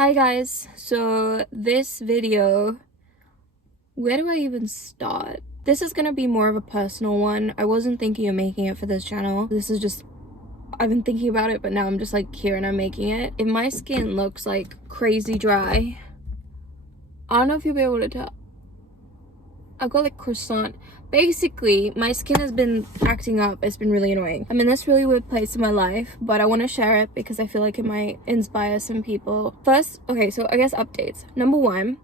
Hi guys, so this video, where do I even start? This is gonna be more of a personal one. I wasn't thinking of making it for this channel. This is just, I've been thinking about it, but now I'm just like here and I'm making it. If my skin looks like crazy dry, I don't know if you'll be able to tell. I've got like croissant. Basically, my skin has been acting up. It's been really annoying. I'm in this really weird place in my life, but I want to share it because I feel like it might inspire some people. First, okay, so I guess updates. Number one,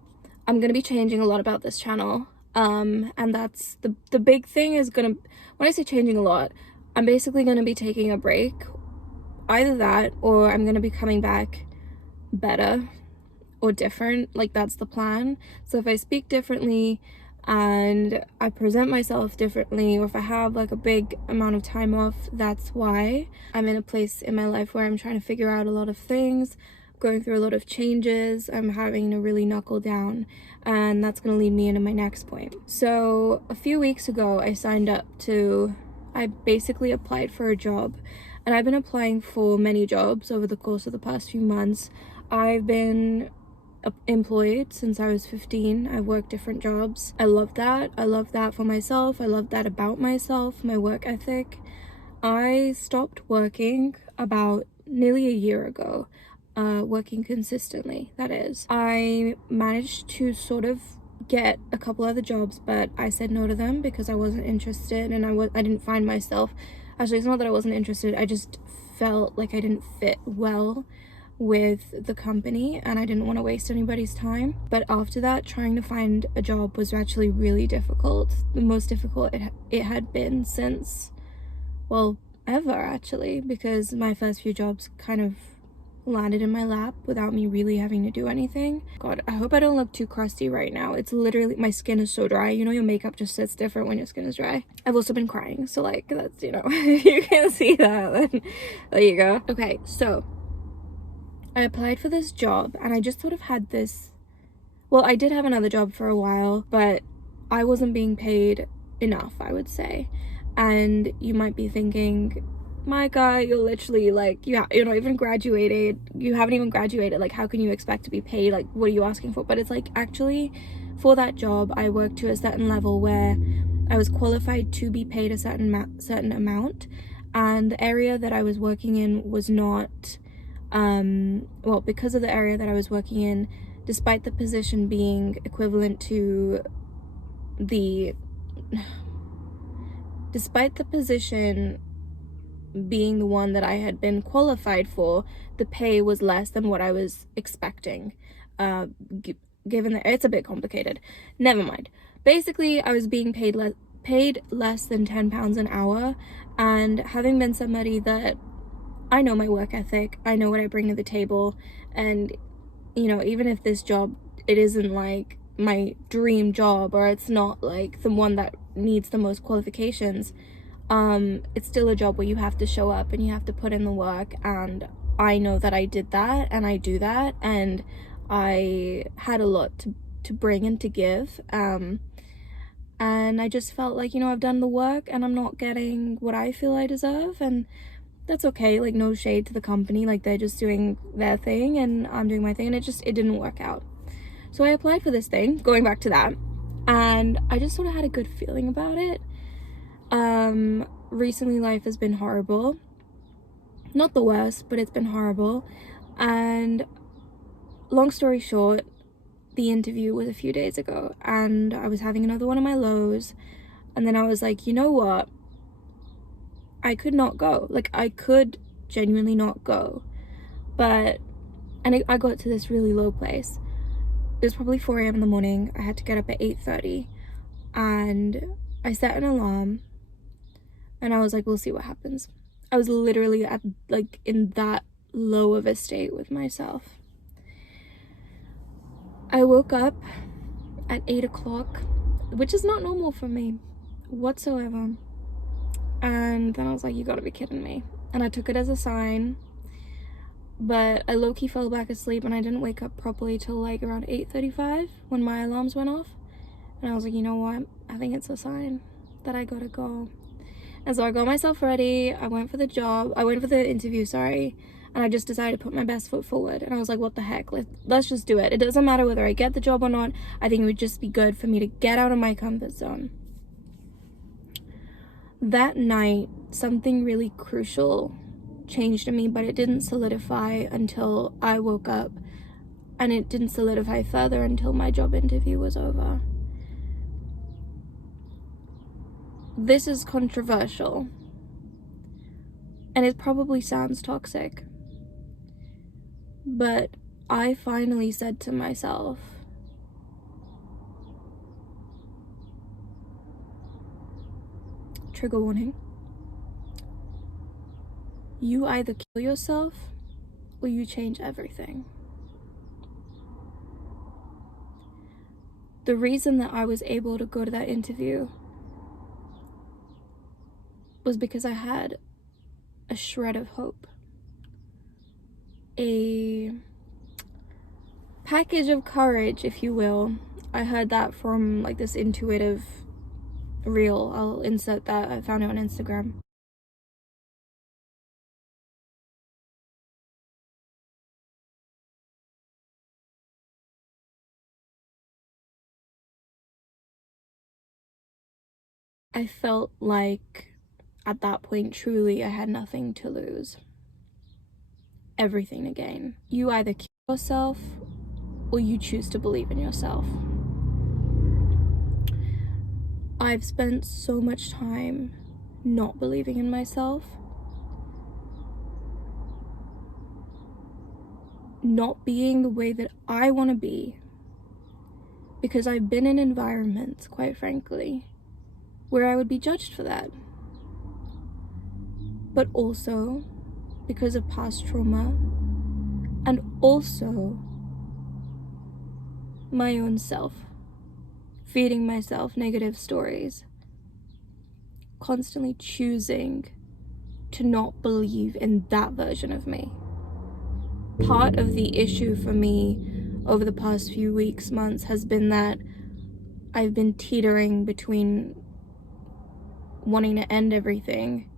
I'm gonna be changing a lot about this channel. And that's the big thing is when I say changing a lot, I'm basically gonna be taking a break. Either that or I'm gonna be coming back better or different. Like, that's the plan. So if I speak differently and I present myself differently, or if I have like a big amount of time off, that's why. I'm in a place in my life where I'm trying to figure out a lot of things, going through a lot of changes. I'm having to really knuckle down, and that's going to lead me into my next point. So a few weeks ago I basically applied for a job, and I've been applying for many jobs over the course of the past few months. I've been employed since I was 15. I've worked different jobs. I love that. I love that for myself. I love that about myself, my work ethic. I stopped working about nearly a year ago, working consistently, that is. I managed to sort of get a couple other jobs, but I said no to them because I wasn't interested, and I didn't find myself. Actually, it's not that I wasn't interested, I just felt like I didn't fit well with the company and I didn't want to waste anybody's time. But after that, trying to find a job was actually really difficult. The most difficult it had been since, well, ever actually, because my first few jobs kind of landed in my lap without me really having to do anything. God, I hope I don't look too crusty right now. It's literally, my skin is so dry. You know, your makeup just sits different when your skin is dry. I've also been crying, so like, that's, you know, if you can see that, then there you go. Okay, so I applied for this job and I just sort of had this, well, I did have another job for a while, but I wasn't being paid enough, I would say. And you might be thinking, Mahika, you're literally like, you're not even graduated. You haven't even graduated. Like, how can you expect to be paid? Like, what are you asking for? But it's like, actually, for that job, I worked to a certain level where I was qualified to be paid a certain amount. And the area that I was working in was not, well, because of the area that I was working in, despite the position being equivalent to despite the position being the one that I had been qualified for, the pay was less than what I was expecting. Given that it's a bit complicated, never mind. Basically, I was being paid less than £10 an hour, and having been somebody that I know my work ethic, I know what I bring to the table, and you know, even if this job, it isn't like my dream job, or it's not like the one that needs the most qualifications, it's still a job where you have to show up and you have to put in the work, and I know that I did that and I do that, and I had a lot to bring and to give, and I just felt like, you know, I've done the work and I'm not getting what I feel I deserve, and that's okay. Like, no shade to the company, like, they're just doing their thing and I'm doing my thing, and it didn't work out. So I applied for this thing, going back to that, and I just sort of had a good feeling about it. Recently life has been horrible, not the worst, but it's been horrible, and long story short, the interview was a few days ago and I was having another one of my lows, and then I was like, you know what, I could not go. Like, I could genuinely not go. But, and I got to this really low place. It was probably 4 a.m. in the morning. I had to get up at 8:30, and I set an alarm and I was like, we'll see what happens. I was literally at, like, in that low of a state with myself. I woke up at 8 o'clock, which is not normal for me whatsoever. And then I was like, you gotta be kidding me. And I took it as a sign, but I low-key fell back asleep and I didn't wake up properly till like around 8:35 when my alarms went off. And I was like, you know what, I think it's a sign that I gotta go. And so I got myself ready. I went for the interview, sorry. and I just decided to put my best foot forward. And I was like, what the heck, let's just do it. It doesn't matter whether I get the job or not. I think it would just be good for me to get out of my comfort zone. That night, something really crucial changed in me, but it didn't solidify until I woke up, and it didn't solidify further until my job interview was over. This is controversial, and it probably sounds toxic, but I finally said to myself, trigger warning, you either kill yourself or you change everything. The reason that I was able to go to that interview was because I had a shred of hope, a package of courage, if you will. I heard that from like this intuitive reel. I'll insert that. I found it on Instagram. I felt like at that point, truly, I had nothing to lose, everything to gain. You either kill yourself or you choose to believe in yourself. I've spent so much time not believing in myself, not being the way that I want to be, because I've been in environments, quite frankly, where I would be judged for that. But also because of past trauma, and also my own self, feeding myself negative stories, constantly choosing to not believe in that version of me. Part of the issue for me over the past few weeks, months, has been that I've been teetering between wanting to end everything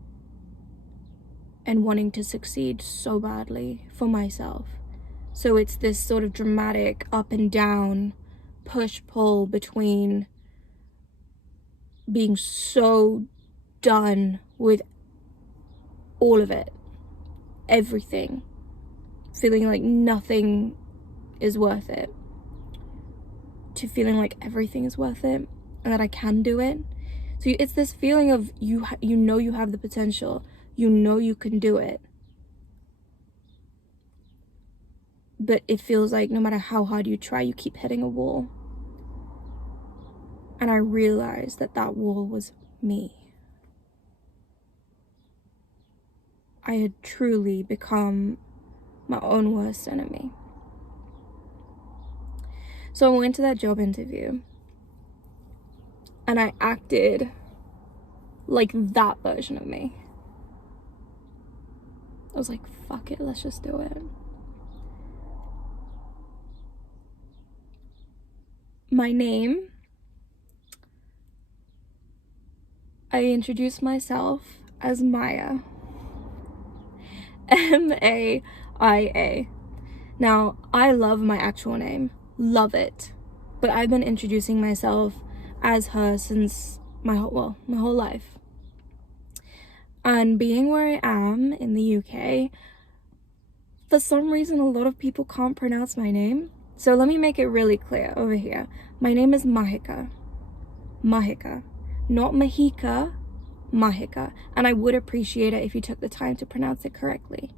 and wanting to succeed so badly for myself. So it's this sort of dramatic up and down, push-pull between being so done with all of it, everything, feeling like nothing is worth it, to feeling like everything is worth it and that I can do it. So it's this feeling of you know you have the potential, you know you can do it, but it feels like no matter how hard you try, you keep hitting a wall. And I realized that that wall was me. I had truly become my own worst enemy. So I went to that job interview and I acted like that version of me. I was like, fuck it, let's just do it. My name, I introduced myself as MAIA. MAIA. Now, I love my actual name, love it, but I've been introducing myself as her since my whole life. And being where I am in the UK, for some reason a lot of people can't pronounce my name. So let me make it really clear over here. My name is Mahika. Mahika. Not Mahika, Mahika. And I would appreciate it if you took the time to pronounce it correctly.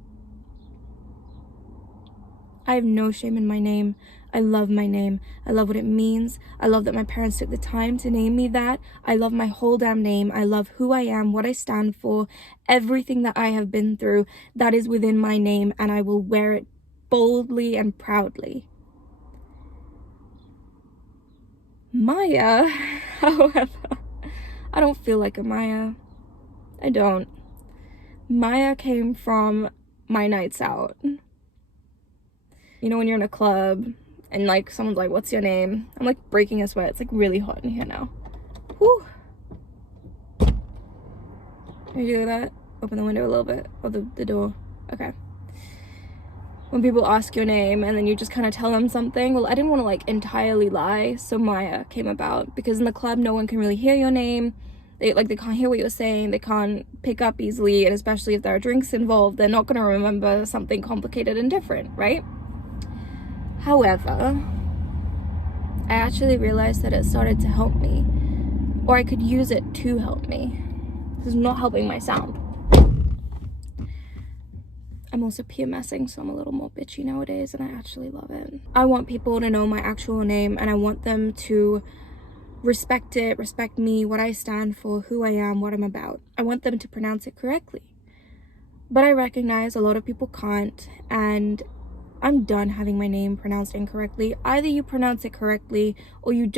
I have no shame in my name. I love my name. I love what it means. I love that my parents took the time to name me that. I love my whole damn name. I love who I am, what I stand for, everything that I have been through. That is within my name, and I will wear it boldly and proudly. MAIA, however, I don't feel like a MAIA. I don't. MAIA came from my nights out. You know when you're in a club and like someone's like, what's your name? I'm like breaking a sweat. It's like really hot in here now. Whew. Can you do that? Open the window a little bit, or the door. Okay. when people ask your name and then you just kind of tell them something. Well, I didn't want to like entirely lie, so MAIA came about, because in the club no one can really hear your name. They can't hear what you're saying, they can't pick up easily, and especially if there are drinks involved, they're not going to remember something complicated and different, right? However, I actually realized that it started to help me, or I could use it to help me. This is not helping my sound. I'm also PMSing, so I'm a little more bitchy nowadays, and I actually love it. I want people to know my actual name, and I want them to respect it, respect me, what I stand for, who I am, what I'm about. I want them to pronounce it correctly. But I recognize a lot of people can't, and I'm done having my name pronounced incorrectly. Either you pronounce it correctly or you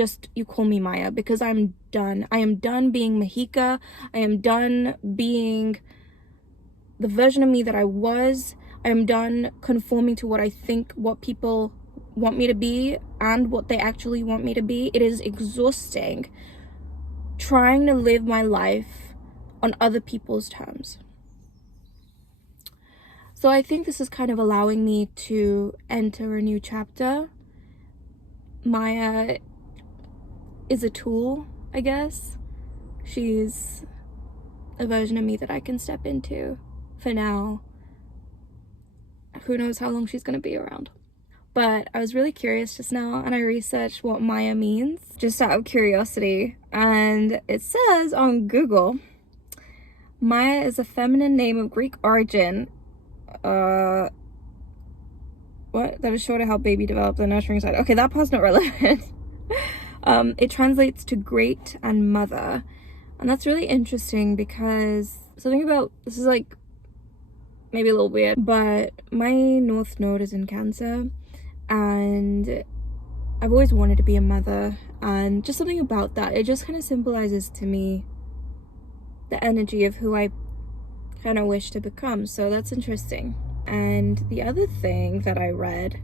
call me MAIA, because I'm done. I am done being Mahika. I am done being the version of me that I was. I am done conforming to what I think, what people want me to be and what they actually want me to be. It is exhausting trying to live my life on other people's terms. So I think this is kind of allowing me to enter a new chapter. MAIA is a tool, I guess. She's a version of me that I can step into for now. Who knows how long she's gonna be around. But I was really curious just now, and I researched what MAIA means just out of curiosity, and it says on Google, MAIA is a feminine name of Greek origin. What? That is sure to help baby develop the nurturing side. Okay, that part's not relevant. It translates to great and mother, and that's really interesting because something about this is like maybe a little weird, but my North Node is in Cancer, and I've always wanted to be a mother, and just something about that, it just kind of symbolizes to me the energy of who I kind of wish to become. So that's interesting. And the other thing that I read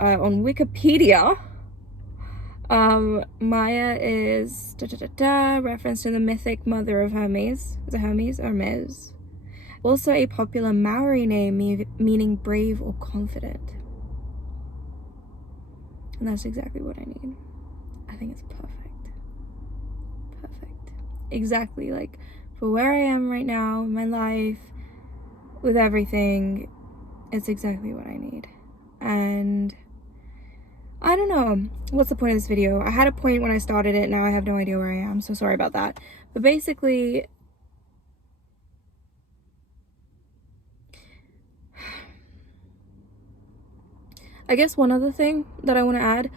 on Wikipedia, MAIA is reference to the mythic mother of Hermes. Is it Hermes or Hermes? Also a popular Maori name meaning brave or confident. And that's exactly what I need. I think it's perfect. Perfect. Exactly, like for where I am right now in my life, with everything, it's exactly what I need. And I don't know, what's the point of this video? I had a point when I started it, now I have no idea where I am, so sorry about that. But basically, I guess one other thing that I want to add,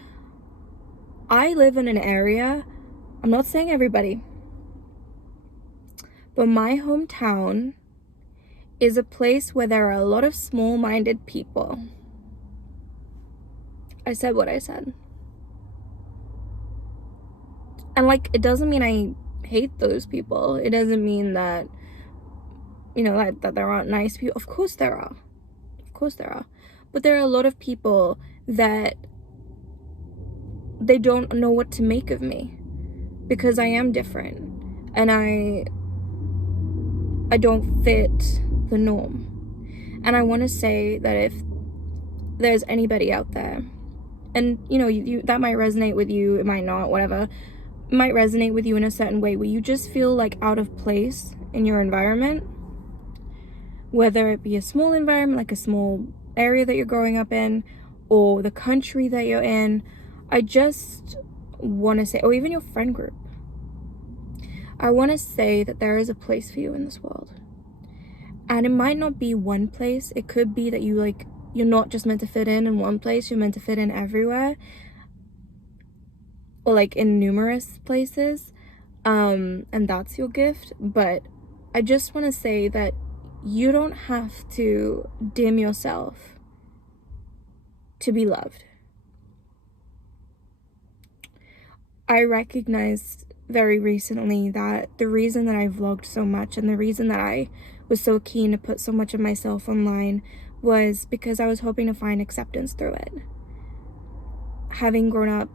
I live in an area, I'm not saying everybody, but my hometown is a place where there are a lot of small-minded people. I said what I said. And like, it doesn't mean I hate those people. It doesn't mean that, you know, that there aren't nice people. Of course there are. Of course there are. But there are a lot of people that they don't know what to make of me because I am different and I don't fit the norm. And I want to say that if there's anybody out there, and you know, you that might resonate with you, it might not, whatever, it might resonate with you in a certain way where you just feel like out of place in your environment, whether it be a small environment, like a small area that you're growing up in, or the country that you're in, I just want to say, or even your friend group, I want to say that there is a place for you in this world. And it might not be one place. It could be that you're not just meant to fit in one place, you're meant to fit in everywhere, or like in numerous places, and that's your gift. But I just want to say that you don't have to dim yourself to be loved. I recognized very recently that the reason that I vlogged so much and the reason that I was so keen to put so much of myself online was because I was hoping to find acceptance through it. Having grown up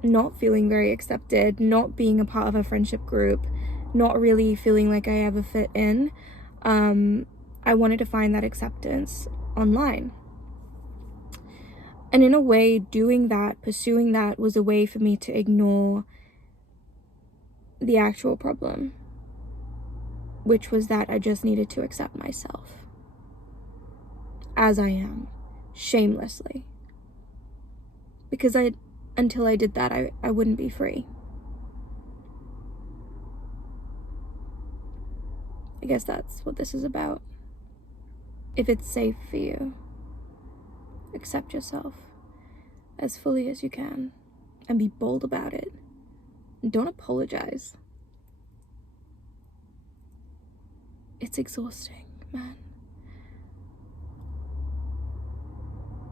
not feeling very accepted, not being a part of a friendship group, not really feeling like I ever fit in, I wanted to find that acceptance online. And in a way, doing that, pursuing that, was a way for me to ignore the actual problem, which was that I just needed to accept myself as I am, shamelessly. Because until I did that, I wouldn't be free. I guess that's what this is about. If it's safe for you, accept yourself as fully as you can and be bold about it. And don't apologize. It's exhausting, man.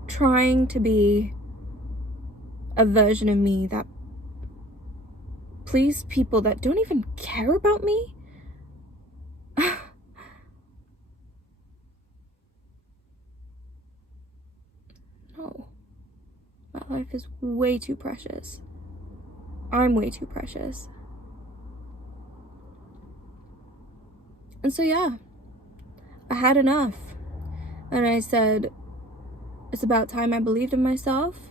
Trying to be a version of me that please people that don't even care about me. No. My life is way too precious. I'm way too precious. And so yeah, I had enough. And I said, it's about time I believed in myself,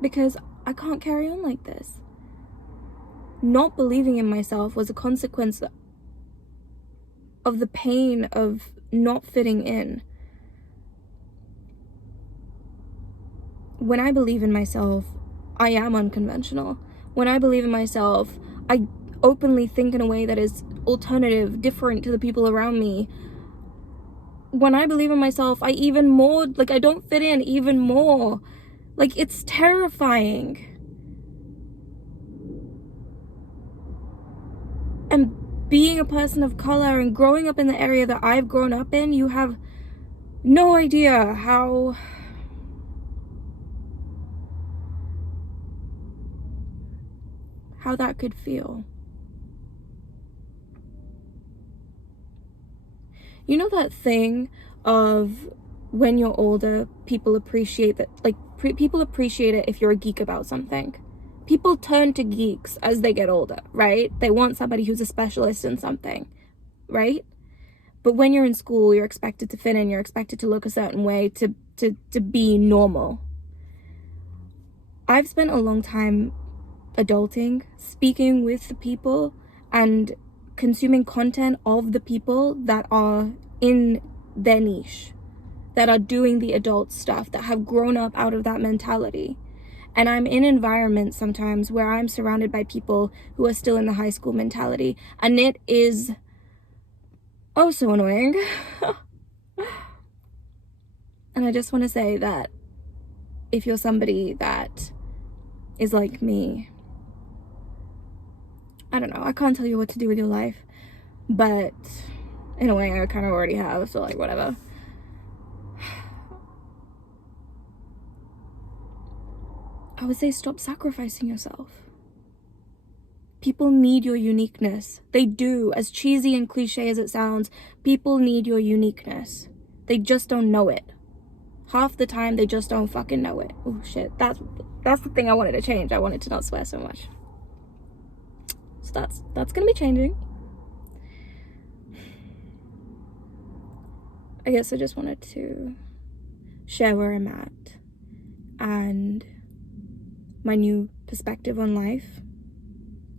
because I can't carry on like this. Not believing in myself was a consequence of the pain of not fitting in. When I believe in myself, I am unconventional. When I believe in myself, I openly think in a way that is alternative, different to the people around me. When I believe in myself, I even more, like, I don't fit in even more. Like, it's terrifying. And being a person of color and growing up in the area that I've grown up in, you have no idea how that could feel. You know that thing of when you're older, people appreciate that, like, people appreciate it if you're a geek about something. People turn to geeks as they get older, right? They want somebody who's a specialist in something, right? But when you're in school, you're expected to fit in, you're expected to look a certain way to be normal. I've spent a long time adulting, speaking with the people and consuming content of the people that are in their niche, that are doing the adult stuff, that have grown up out of that mentality. And I'm in environments sometimes where I'm surrounded by people who are still in the high school mentality, and it is oh so annoying. And I just want to say that if you're somebody that is like me, I don't know, I can't tell you what to do with your life, but in a way I kind of already have, so like whatever. I would say stop sacrificing yourself. People need your uniqueness. They do. As cheesy and cliche as it sounds, people need your uniqueness. They just don't know it. Half the time they just don't fucking know it. Oh shit, that's the thing I wanted to change. I wanted to not swear so much. So that's gonna be changing. I guess I just wanted to share where I'm at and my new perspective on life.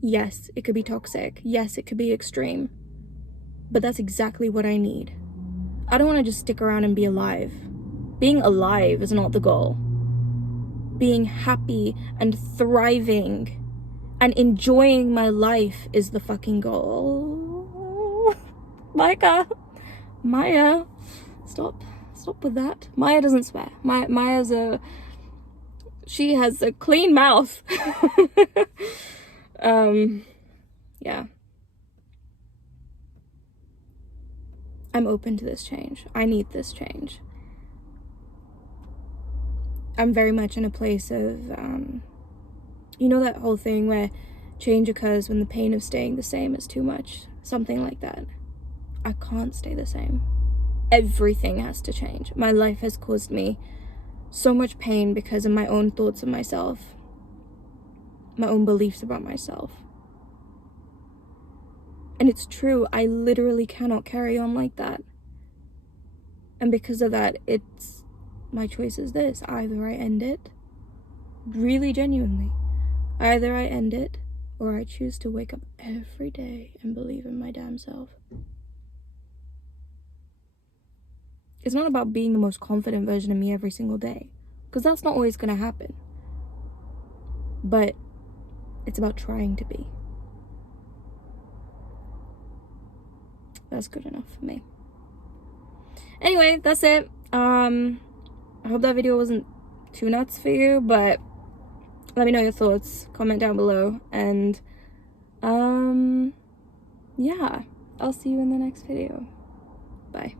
Yes, it could be toxic. Yes, it could be extreme. But that's exactly what I need. I don't want to just stick around and be alive. Being alive is not the goal. Being happy and thriving and enjoying my life is the fucking goal. Mahika, MAIA, stop with that. MAIA doesn't swear. MAIA's she has a clean mouth. Yeah. I'm open to this change. I need this change. I'm very much in a place of, you know that whole thing where change occurs when the pain of staying the same is too much? Something like that. I can't stay the same. Everything has to change. My life has caused me so much pain because of my own thoughts of myself, my own beliefs about myself. And it's true, I literally cannot carry on like that. And because of that, it's my choice is this: either I end it, really genuinely, either I end it, or I choose to wake up every day and believe in my damn self. It's not about being the most confident version of me every single day, because that's not always going to happen. But it's about trying to be. That's good enough for me. Anyway, that's it. I hope that video wasn't too nuts for you, but let me know your thoughts. Comment down below. And yeah, I'll see you in the next video. Bye.